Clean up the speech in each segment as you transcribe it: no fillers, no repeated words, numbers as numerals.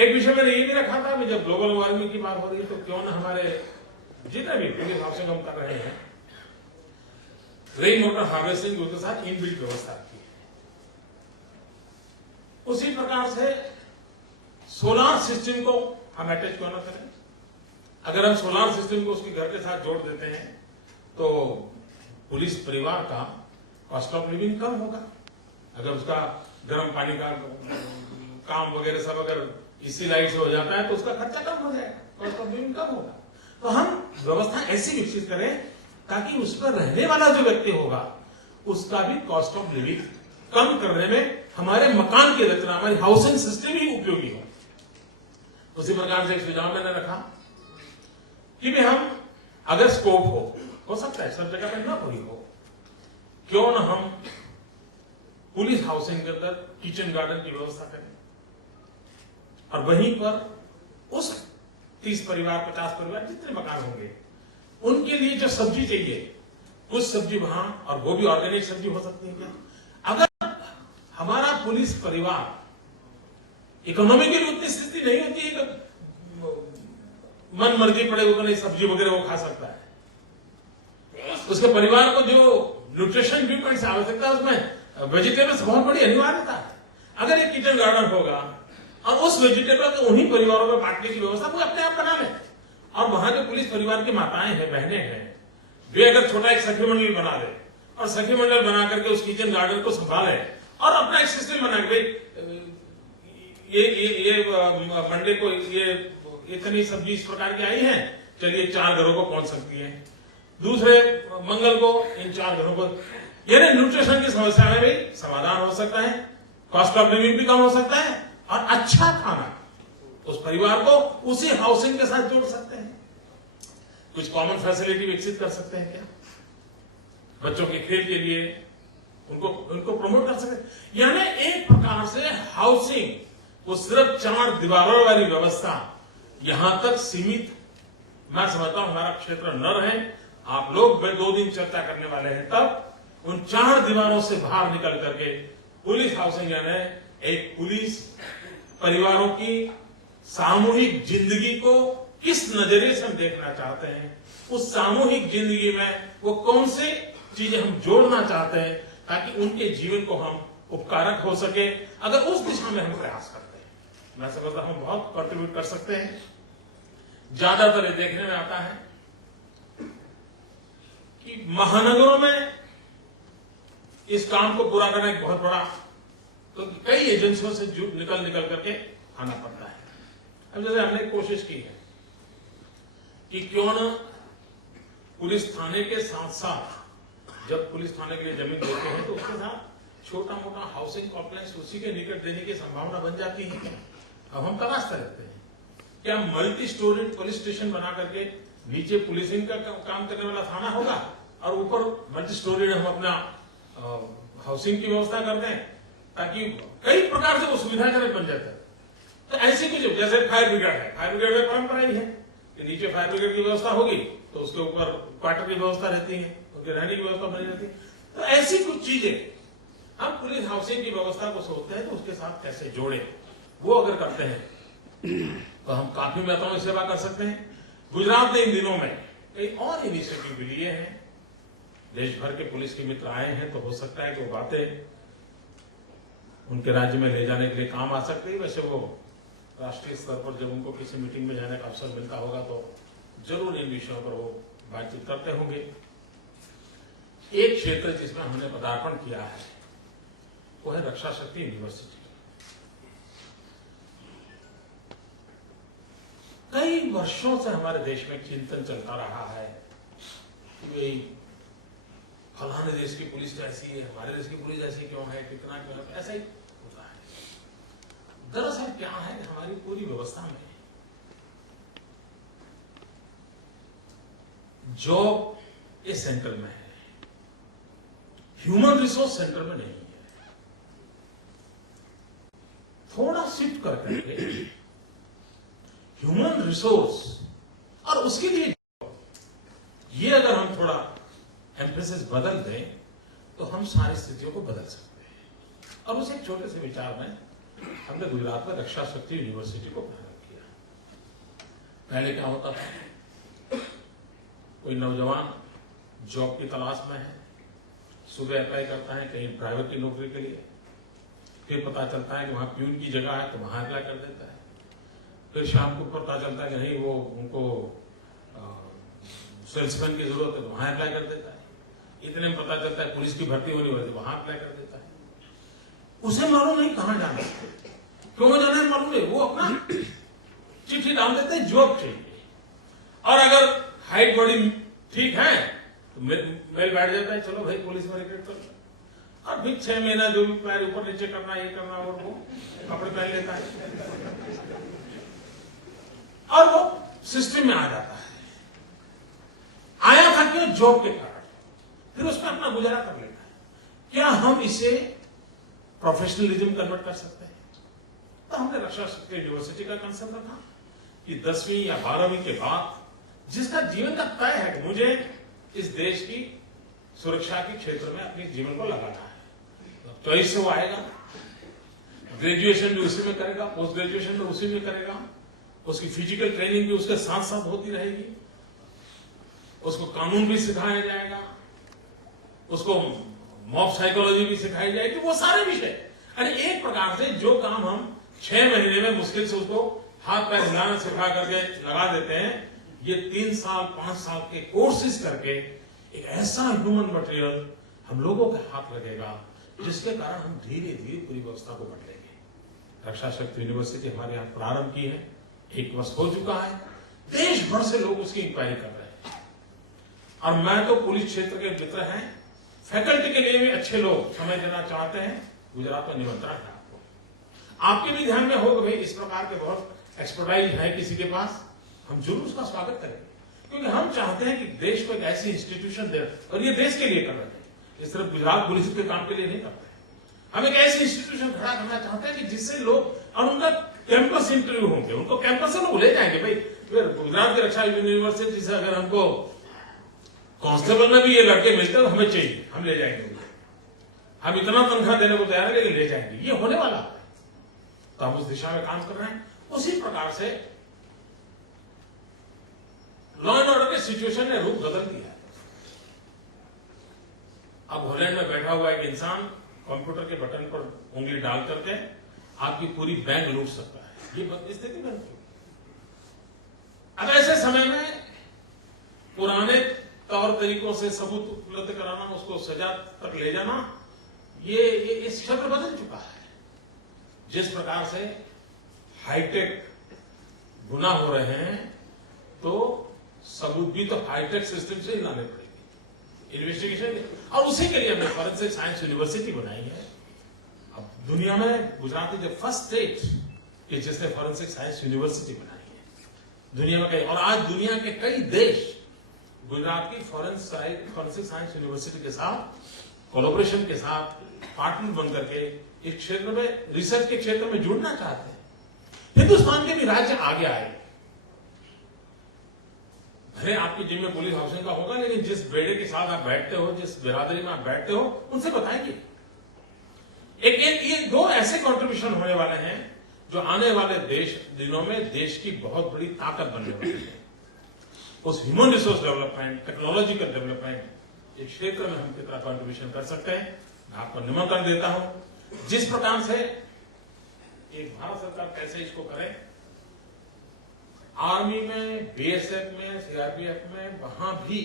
एक विषय मैंने ये भी रखा था कि जब ग्लोबल वार्मिंग की बात हो रही है तो क्यों ना हमारे जितने भी पुलिस हाउसिंग हम कर रहे हैं, रेन वाटर हार्वेस्टिंग के साथ इनबिल्ट व्यवस्था की है। उसी प्रकार से सोलार सिस्टम को हम अटैच क्यों ना करें। अगर हम सोलार सिस्टम को उसके घर के साथ जोड़ देते हैं तो पुलिस परिवार का कॉस्ट ऑफ लिविंग कम होगा। अगर उसका गर्म पानी का काम वगैरह सब अगर इसी लाइट से हो जाता है तो उसका खर्चा कम हो जाएगा, कॉस्ट ऑफ लिविंग कम होगा। तो हम व्यवस्था ऐसी विकसित करें ताकि उस पर रहने वाला जो व्यक्ति होगा उसका भी कॉस्ट ऑफ लिविंग कम करने में हमारे मकान की रचना, हमारी हाउसिंग सिस्टम ही उपयोगी हो। उसी प्रकार से एक सुझाव मैंने रखा कि भी हम अगर स्कोप हो सकता है सब जगह पर ना कोई हो, क्यों ना हम पुलिस हाउसिंग के अंदर किचन गार्डन की व्यवस्था करें और वहीं पर उस 30 परिवार 50 परिवार जितने मकान होंगे उनके लिए जो सब्जी चाहिए कुछ सब्जी वहां, और वो भी ऑर्गेनिक सब्जी हो सकती है क्या। अगर हमारा पुलिस परिवार इकोनॉमिकली उतनी स्थिति नहीं होती है कि मन मर्जी पड़े वो नहीं सब्जी वगैरह वो खा सकता है, उसके परिवार को जो न्यूट्रिशन इक्विपमेंट से आवश्यकता है उसमें वेजिटेबल्स बहुत बड़ी अनिवार्यता है। अगर एक किचन गार्डन होगा और उस वेजिटेबल को उन्हीं परिवारों में बांटने की व्यवस्था वो अपने आप बना ले, और वहां जो पुलिस परिवार की माताएं हैं, बहनें हैं, वे अगर छोटा एक सखी मंडल बना दे और सखी मंडल बना करके उस किचन गार्डन को संभाले और अपना एक सिस्टम बना के ये मंडे को ये इतनी सब्जी इस प्रकार की आई है, चलिए 4 घरों को पहुंच सकती है, दूसरे मंगल को इन 4 घरों को, यानी न्यूट्रिशन की समस्या में भी समाधान हो सकता है, कॉस्ट ऑफ लिविंग भी कम हो सकता है और अच्छा खाना उस परिवार को उसी हाउसिंग के साथ जोड़ सकते हैं। कुछ कॉमन फैसिलिटी विकसित कर सकते हैं क्या, बच्चों के खेल के लिए उनको प्रमोट कर सकते हैं। यानी एक प्रकार से हाउसिंग वो सिर्फ 4 दीवारों वाली व्यवस्था यहां तक सीमित मैं समझता हूं हमारा क्षेत्र न रहे। आप लोग 2 दिन चर्चा करने वाले हैं, तब उन 4 दीवारों से बाहर निकल करके पुलिस हाउसिंग यानी एक पुलिस परिवारों की सामूहिक जिंदगी को किस नजरिए से हम देखना चाहते हैं, उस सामूहिक जिंदगी में वो कौन सी चीजें हम जोड़ना चाहते हैं ताकि उनके जीवन को हम उपकारक हो सके। अगर उस दिशा में हम प्रयास करते हैं, मैं समझता हूं बहुत कंट्रीब्यूट कर सकते हैं। ज्यादातर ये देखने में आता है कि महानगरों में इस काम को पूरा करना एक बहुत बड़ा, तो कई एजेंसियों से निकल करके आना पड़ता है। अब जैसे हमने कोशिश की है कि क्यों न पुलिस थाने के साथ साथ जब पुलिस थाने के लिए जमीन देते हैं तो उसके साथ छोटा मोटा हाउसिंग कॉम्प्लेक्स उसी के निकट देने की संभावना बन जाती है। अब हम तलाशते रहते हैं क्या मल्टी स्टोरी पुलिस स्टेशन बना करके नीचे पुलिसिंग का काम करने वाला थाना होगा और ऊपर मल्टी स्टोरी हम अपना हाउसिंग की व्यवस्था करते हैं ताकि कई प्रकार से वो सुविधाजनक बन जाता है। तो ऐसे कुछ जैसे फायर ब्रिगेड है, फायर ब्रिगेड में परंपरा ही है कि नीचे फायर ब्रिगेड की व्यवस्था होगी तो उसके ऊपर क्वार्टर की व्यवस्था रहती है, उनके रहने की व्यवस्था बनी रहती है। तो ऐसी कुछ चीजें हम पुलिस हाउसिंग की व्यवस्था को सोचते हैं तो उसके साथ कैसे जोड़े, वो अगर करते हैं तो हम काफी मात्रा में सेवा कर सकते हैं। गुजरात ने इन दिनों में कई और इनिशिएटिव भी लिए हैं, देश भर के पुलिस के मित्र आए हैं, तो हो सकता है कि वो बातें उनके राज्य में ले जाने के लिए काम आ सकती है। वैसे वो राष्ट्रीय स्तर पर जब उनको किसी मीटिंग में जाने का अवसर मिलता होगा तो जरूर इन विषयों पर वो बातचीत करते होंगे। एक क्षेत्र जिसमें हमने पदार्पण किया है वो है रक्षा शक्ति यूनिवर्सिटी। कई वर्षों से हमारे देश में चिंतन चलता रहा है कि फलाने देश की पुलिस ऐसी है, हमारे देश की पुलिस ऐसी क्यों है, कितना क्यों है, ऐसा ही होता है। दरअसल क्या है कि हमारी पूरी व्यवस्था में जॉब इस सेंटर में है, ह्यूमन रिसोर्स सेंटर में नहीं है। थोड़ा शिफ्ट कर करके ह्यूमन रिसोर्स और उसके लिए ये अगर हम थोड़ा एम्फेसिस बदल दें तो हम सारी स्थितियों को बदल सकते हैं। और उस एक छोटे से विचार में हमने गुजरात में रक्षा शक्ति यूनिवर्सिटी को प्रारंभ किया। पहले क्या होता था, कोई नौजवान जॉब की तलाश में है, सुबह अप्लाई करता है कहीं प्राइवेट की नौकरी के लिए, फिर पता चलता है कि वहां प्यून की जगह है तो वहां अप्लाई कर देता है, फिर शाम को पता चलता है कि नहीं वो उनको सेल्समैन की जरूरत है तो वहां अप्लाई कर देता है, इतने में पता चलता है पुलिस की भर्ती होनी होती है वहां अप्लाई कर देता है। उसे मालूम नहीं कहां जाना है, क्यों जाना है मालूम नहीं, वो अपना चिट्ठी डाल देते हैं जॉब चाहिए, और अगर हाइट बॉडी ठीक है तो मेल बैठ जाता है, चलो भाई पुलिस में रिक्रूट कर लो, और फिर 6 महीना जो भी पैर ऊपर नीचे करना ये करना, और वो कपड़े पहन लेता है और वो सिस्टम में आ जाता है। आया था क्यों? जॉब के कारण, फिर उसमें अपना गुजारा कर लेता है। क्या हम इसे प्रोफेशनलिज्म कन्वर्ट कर सकते हैं? तो हमने रक्षा शक्ति यूनिवर्सिटी का कंसेप्ट रखा कि 10वीं या 12वीं के बाद जिसका जीवन का तय है कि मुझे इस देश की सुरक्षा के क्षेत्र में अपने जीवन को लगाना है, तो इससे वो आएगा, ग्रेजुएशन भी उसी में करेगा, पोस्ट ग्रेजुएशन भी उसी में करेगा, उसकी फिजिकल ट्रेनिंग भी उसके साथ साथ होती रहेगी, उसको कानून भी सिखाया जाएगा, उसको मॉब साइकोलॉजी भी सिखाई जाएगी, वो सारे विषय। अरे एक प्रकार से जो काम हम 6 महीने में मुश्किल से उसको हाथ पैर हिलाना सिखा करके लगा देते हैं, ये 3 साल 5 साल के कोर्सेज करके एक ऐसा ह्यूमन मटेरियल हम लोगों के हाथ लगेगा जिसके कारण हम धीरे धीरे पूरी व्यवस्था को बदलेंगे। रक्षा शक्ति यूनिवर्सिटी हमारे यहाँ प्रारंभ की है, 1 वर्ष हो चुका है, देश भर से लोग उसकी इंक्वायरी कर रहे हैं, और मैं तो पुलिस क्षेत्र के मित्र हैं, फैकल्टी के लिए भी अच्छे लोग समय देना चाहते हैं, गुजरात में निमंत्रण है आपको। आपके भी ध्यान में हो कि भाई इस प्रकार के बहुत एक्सपर्टाइज है किसी के पास, हम जरूर उसका स्वागत करेंगे, क्योंकि हम चाहते हैं कि देश को एक ऐसी इंस्टीट्यूशन दे, और ये देश के लिए कर रहे हैं, इस तरफ गुजरात पुलिस के काम के लिए नहीं कर रहे। हम एक ऐसी इंस्टीट्यूशन खड़ा करना चाहते हैं कि जिससे लोग, और उनका कैंपस इंटरव्यू होंगे, उनको कैंपस से लोग ले जाएंगे, भाई गुजरात की रक्षा यूनिवर्सिटी से अगर हमको कांस्टेबल में भी ये लड़के मिलते हैं तो हमें चाहिए, हम ले जाएंगे, हम इतना तनख्वाह देने को तैयार है लेकिन ले जाएंगे, ये होने वाला है। तो हम उस दिशा में काम कर रहे हैं। उसी प्रकार से लॉ एंड ऑर्डर के सिचुएशन ने रूप बदल दिया है। अब हॉलैंड में बैठा हुआ एक इंसान कंप्यूटर के बटन पर उंगली डाल करके आपकी पूरी बैंक लूट सकता है, ये स्थिति बन गई। अब ऐसे समय में पुराने तौर तरीकों से सबूत उपलब्ध कराना, उसको सजा तक ले जाना, ये क्षेत्र बदल चुका है। जिस प्रकार से हाईटेक गुनाह हो रहे हैं, तो सबूत भी तो हाईटेक सिस्टम से ही लाने पड़ेंगे, इन्वेस्टिगेशन, और उसी के लिए हमने फॉरेंसिक साइंस यूनिवर्सिटी बनाई है। अब दुनिया में Gujarat is the first state कि जिसने फॉरेंसिक साइंस यूनिवर्सिटी बनाई है दुनिया में कई, और आज दुनिया के कई देश गुजरात की फॉरेंसिक साइंस यूनिवर्सिटी के साथ कोलैबोरेशन के साथ पार्टनर बन करके इस क्षेत्र में, रिसर्च के क्षेत्र में जुड़ना चाहते हैं। हिंदुस्तान के भी राज्य आगे आए, भले आपकी जिम में पुलिस हाउसिंग का होगा, लेकिन जिस बेड़े के साथ आप बैठते हो, जिस बिरादरी में आप बैठते हो, उनसे बताएंगे। ये 2 ऐसे कंट्रीब्यूशन होने वाले हैं जो आने वाले दिनों में देश की बहुत बड़ी ताकत बनने वाली है। उस human resource development, technological development, इस क्षेत्र में हम कितना कंट्रीब्यूशन कर सकते हैं, मैं आपको निमंत्रण देता हूं। जिस प्रकार से एक भारत सरकार कैसे इसको करे, आर्मी में, बीएसएफ में, सीआरपीएफ में, वहां भी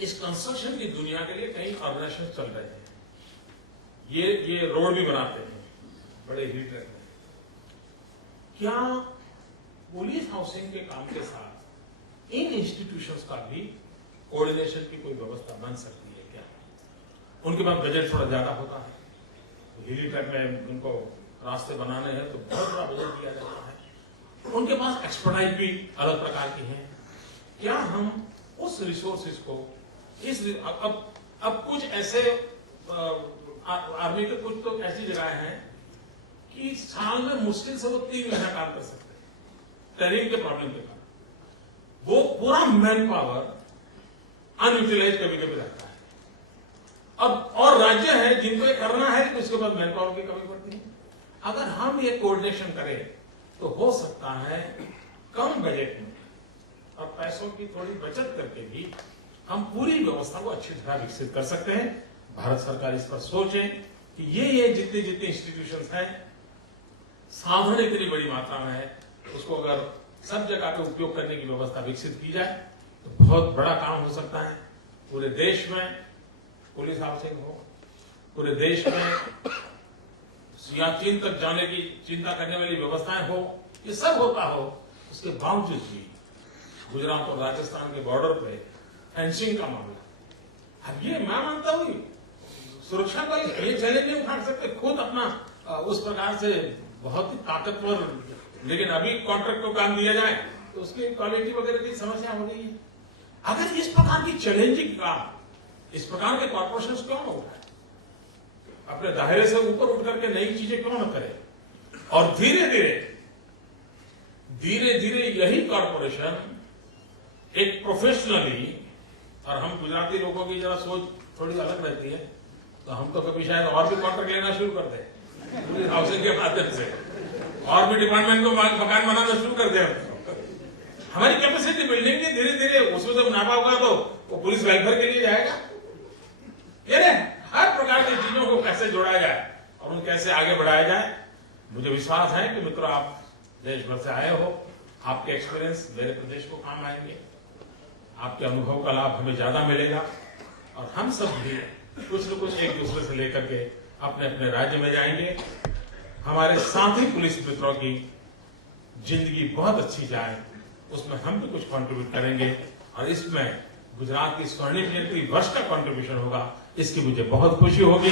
इस कंस्ट्रक्शन की दुनिया के लिए कई ऑर्गेनाइजेशन चल रहे हैं। ये रोड भी बनाते हैं बड़े ही ट्रैक में। क्या पुलिस हाउसिंग के काम के साथ इन इंस्टीट्यूशंस का भी कोऑर्डिनेशन की कोई व्यवस्था बन सकती है क्या? उनके पास बजट थोड़ा ज्यादा होता है, हिली ट्रैक में उनको रास्ते बनाने हैं तो बहुत बड़ा बजट दिया जाता है, उनके पास एक्सपर्टाइज भी अलग प्रकार की है। क्या हम उस रिसोर्सेज को अब कुछ ऐसे आर्मी के कुछ तो ऐसी जगह हैं कि साल में मुश्किल से वो 3 महीना काम कर सकते हैं ट्रेनिंग के प्रॉब्लम के कारण, वो पूरा मैन पावर अनयूटिलाइज कभी कभी रहता है। अब और राज्य है जिनको ये करना है कि उसके बाद मैन पावर की कमी पड़ती है। अगर हम ये कोऑर्डिनेशन करें तो हो सकता है कम बजट में और पैसों की थोड़ी बचत करके भी हम पूरी व्यवस्था को अच्छी तरह विकसित कर सकते हैं। भारत सरकार इस पर सोचे कि ये जितने इंस्टीट्यूशंस हैं, साधन इतनी बड़ी मात्रा में है, उसको अगर सब जगह पे उपयोग करने की व्यवस्था विकसित की जाए तो बहुत बड़ा काम हो सकता है। पूरे देश में पुलिस हाउसिंग हो, पूरे देश में सियाचिन तक जाने की चिंता करने वाली व्यवस्थाएं हो, ये सब होता हो, उसके बावजूद भी गुजरात और राजस्थान के बॉर्डर पे फेंसिंग का मामला, अब ये मैं मानता हूं सुरक्षा बल ये चैलेंज नहीं उठा सकते, खुद अपना उस प्रकार से बहुत ही ताकतवर, लेकिन अभी कॉन्ट्रैक्ट को काम दिया जाए तो उसकी क्वालिटी वगैरह की समस्या हो रही है। अगर इस प्रकार की चैलेंजिंग काम इस प्रकार के कॉर्पोरेशन क्यों न उठाए, अपने दायरे से ऊपर उठ करके नई चीजें क्यों न करे, और धीरे धीरे यही कॉर्पोरेशन एक प्रोफेशनली, और हम गुजराती लोगों की जरा सोच थोड़ी अलग रहती है, तो हम तो कभी शायद और भी कॉन्ट्रैक्ट लेना शुरू कर दें पूरी हाउसिंग के माध्यम से, और भी डिपार्टमेंट को मकान बनाना शुरू कर दें। हमारी कैपेसिटी बिल्डिंग की धीरे धीरे उसमें जब नापा होगा तो वो पुलिस वेलफेयर के लिए जाएगा। ये हर प्रकार की चीजों को कैसे जोड़ा जाए और उन कैसे आगे बढ़ाया जाए। मुझे विश्वास है कि मित्रों, आप देश भर से आए हो, आपके एक्सपीरियंस मेरे प्रदेश को काम आएंगे, आपके अनुभव का लाभ हमें ज्यादा मिलेगा, और हम सब भी कुछ न कुछ एक दूसरे से लेकर के अपने अपने राज्य में जाएंगे। हमारे साथी पुलिस मित्रों की जिंदगी बहुत अच्छी जाए, उसमें हम भी कुछ कंट्रीब्यूट करेंगे, और इसमें गुजरात की स्वर्णिम जयंती वर्ष का कंट्रीब्यूशन होगा, इसकी मुझे बहुत खुशी होगी।